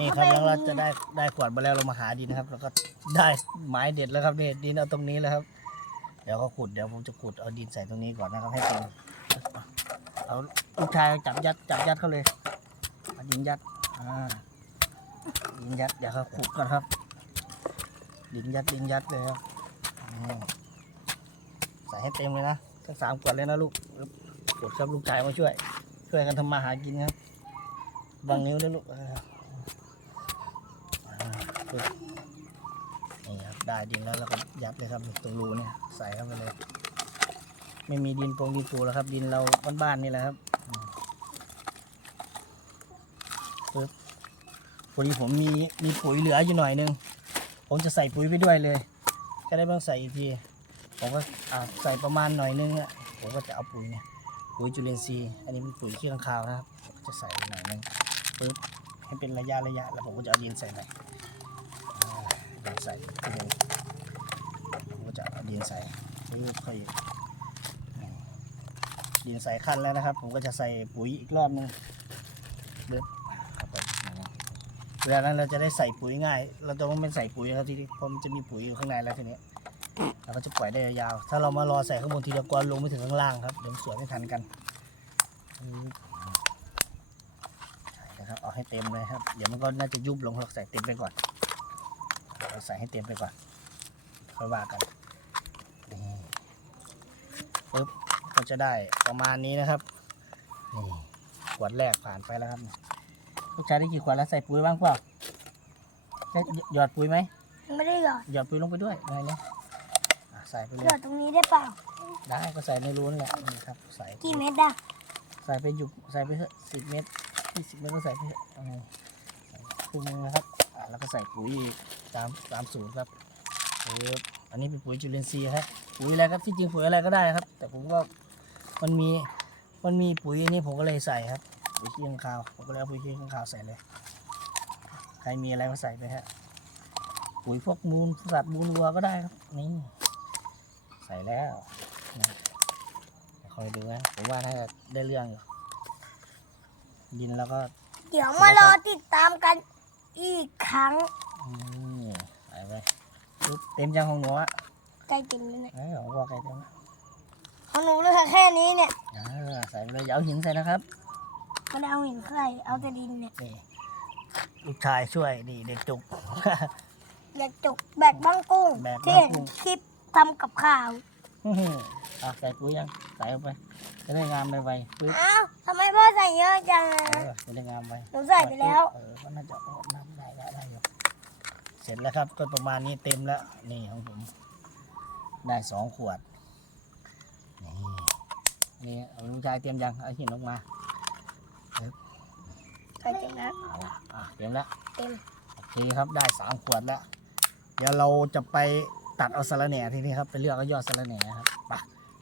นี่ครับแล้วเราจะได้ได้ขวดมาแล้วเรามาหาดินนะครับ แล้วก็ได้ไม้เด็ดแล้วครับนี่ดินเอาตรงนี้แล้วครับ เดี๋ยวก็ขุดเดี๋ยวผมจะขุดเอาดินใส่ตรงนี้ก่อนนะครับให้เต็มเอาลูกชายจับยัดจับยัดเขาเลยเอาดินยัดอ่าดินยัดเดี๋ยวเขาขุดก่อนครับ ดินยัดดินยัดเลยครับใส่ให้เต็มเลยนะทั้งสามขวดเลยนะลูกขุดครับลูกชายมาช่วย ช่วยกันทำมาหากินครับวางนิ้วด้วยลูก ปึ๊บนี่ครับได้ดินแล้วเราก็ยัดเลยครับตรงรูเนี่ยใส่เข้าไปเลย ไม่มีดินปงดินปูแล้วครับ ดินเราบ้านๆนี่แหละครับปึ๊บพอดีผมมีมีปุ๋ยเหลืออยู่หน่อยนึง ผมจะใส่ปุ๋ยไปด้วยเลยก็ได้ไม่ต้องใส่อีกทีผมก็ใส่ประมาณหน่อยนึงอะผมก็จะเอาปุ๋ยเนี่ยปุ๋ยจุลินทรีย์อันนี้เป็นปุ๋ยขี้ข้างคาวนะครับ จะใส่หน่อยนึงปึ๊บให้เป็นระยะระยะแล้วผมก็จะเอาดินใส่ไปอ่าดินใส่ทีนึงผมก็จะเอาดินใส่ปึ๊บค่อยดินใส่ขั้นแล้วนะครับ ผมก็จะใส่ปุ๋ยอีกรอบนึงปึ๊บครับผมอืมเวลานั้นเราจะได้ใส่ปุ๋ยง่าย เราจะไม่ใส่ปุ๋ยครับทีนี้เพราะมันจะมีปุ๋ยอยู่ข้างในแล้วทีนี้เราก็จะปล่อยได้ยาวๆถ้าเรามารอใส่ข้างบนทีละกวนลงไม่ถึงข้างล่างครับเดี๋ยวสวนไม่ทันกันใช่นะครับเอาให้เต็มเลยครับ เดี๋ยวมันก็น่าจะยุบลงเราใส่เต็มไปก่อน เราใส่ให้เต็มไปก่อนค่อยว่ากันนี่ปึ๊บก็จะได้ประมาณนี้นะครับนี่ขวดแรกผ่านไปแล้วครับลูกชายได้กี่ขวดแล้วใส่ปุ๋ยบ้างเปล่าได้หยอดปุ๋ยไหมไม่ได้หยอดหยอดปุ๋ยลงไปด้วยอะไรเนี่ยอะใส่ไปเลหยอยดตรงนี้ได้เปล่าได้ก็ใส่ในรูนั่นแหละนี่ครับใส่กี่เม็ดอะใส่ไปหยุบใส่ไปเถอะสิบเมตรยี่สิบเมตรก็ใส่ไปเถอะเอาไงใส่ครึ่งนึงนะครับอ่า แล้วก็ใส่ปุ๋ยตามตามสูตรครับปึ๊บอันนี้เป็นปุ๋ยจุลินทรีย์ครับปุ๋ยอะไรครับที่จริงปุ๋ยอะไรก็ได้ครับ แต่ผมก็มันมีมันมีปุ๋ยอันนี้ผมก็เลยใส่ครับปุ๋ยขี้ข้างคาวผมก็เลยเอาปุ๋ยขี้ข้างคาวใส่เลย ใครมีอะไรก็ใส่ไปฮะปุ๋ยพวกมูลสัตว์มูลวัวก็ได้ครับนี่ใส่แล้วคอยดูนะผมว่าน่าจะได้เรื่องอยู่ดินแล้วก็ เดี๋ยวมารอติดตามกัน อีกครั้งอืมใส่ไปปึ๊บเต็มจังของหนูอะใกล้เต็มแล้วเนี่ยเอ้ยผมบอกใกล้เต็มแล้วของหนูเหลือแค่นี้เนี่ยอ่าใส่ไปเลยอย่าเอาหินใส่นะครับไม่ได้เอาหินใส่เอาแต่ดินเนี่ยนี่ลูกชายช่วยนี่เด็กจุก อยากจุกแบกบ้างกุ้งแบกที่บ้างเห็นกุ้งคลิปทำกับข้าวอะใส่ปุ๋ยยังใส่เข้าไปจะได้งามไวๆปึ๊บอ้าวทำไมพ่อใส่ เยอะจังเออะอจะได้งามไวหนูใส่ไปแล้ว เออก็น่าจะเอาน้ำได้ได้ได้อยู่เสร็จแล้วครับก็ประมาณนี้เต็มแล้ว นี่ของผม ได้สองขวด นี่นี่เอาลูกชายเตรียมยังเอาหินลงมา ใส่เต็มแล้วเอาละอะเตรียมแล้วเต็มโอเคครับได้สามขวดแล้ว เดี๋ยวเราจะไปตัดเอาสะระแหน่ทีนี้ครับ ไปเลือกเอายอดสะระแหน่ครับไป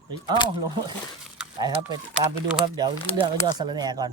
เฮ้ยเอ้าลง ไปครับไปตามไปดูครับ เดี๋ยวเลือกเอายอดสะระแหน่ก่อน